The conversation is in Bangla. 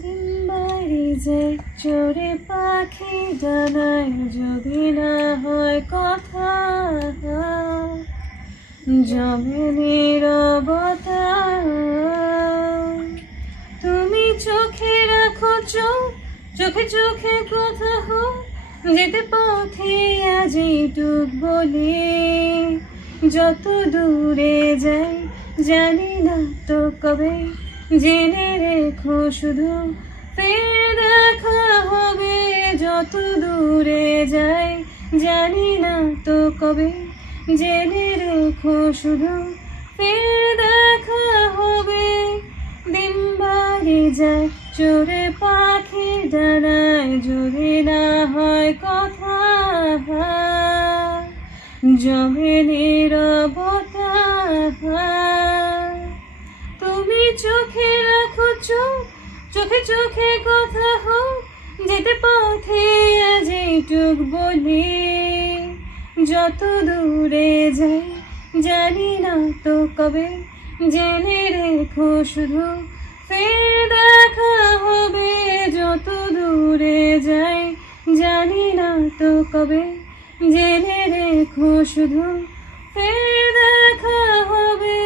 দিন বাড়ি যায় চোরে পাখি ডানায়, যদি না হয় কথা জমে নীরবতা। তুমি চোখে রাখো চোখ, চোখে চোখে কথা হোক, যেতে পথে আজ এইটুক বলি, যত দূরে যাই জানি না তো কবে, জেনে রেখো শুধু ফের দেখা হবে। যত দূরে যাই জানি না তো কবে, জেনে রেখো শুধু ফের দেখা হবে। দিন বাড়ি যায় চোরে পাখি ডানায়, যদি না হয় কথা জমে নীরবতা। তুমি চোখে রাখো চোখ, চোখে চোখে কথা হোক, যেতে পথে আজ এইটুক বলি, যত দূরে যাই জানি না তো কবে, জেনে রেখো শুধু ফের দেখা হবে। যত দূরে যাই জানি না তো কবে, জেনে রেখো শুধু ফের দেখা হবে।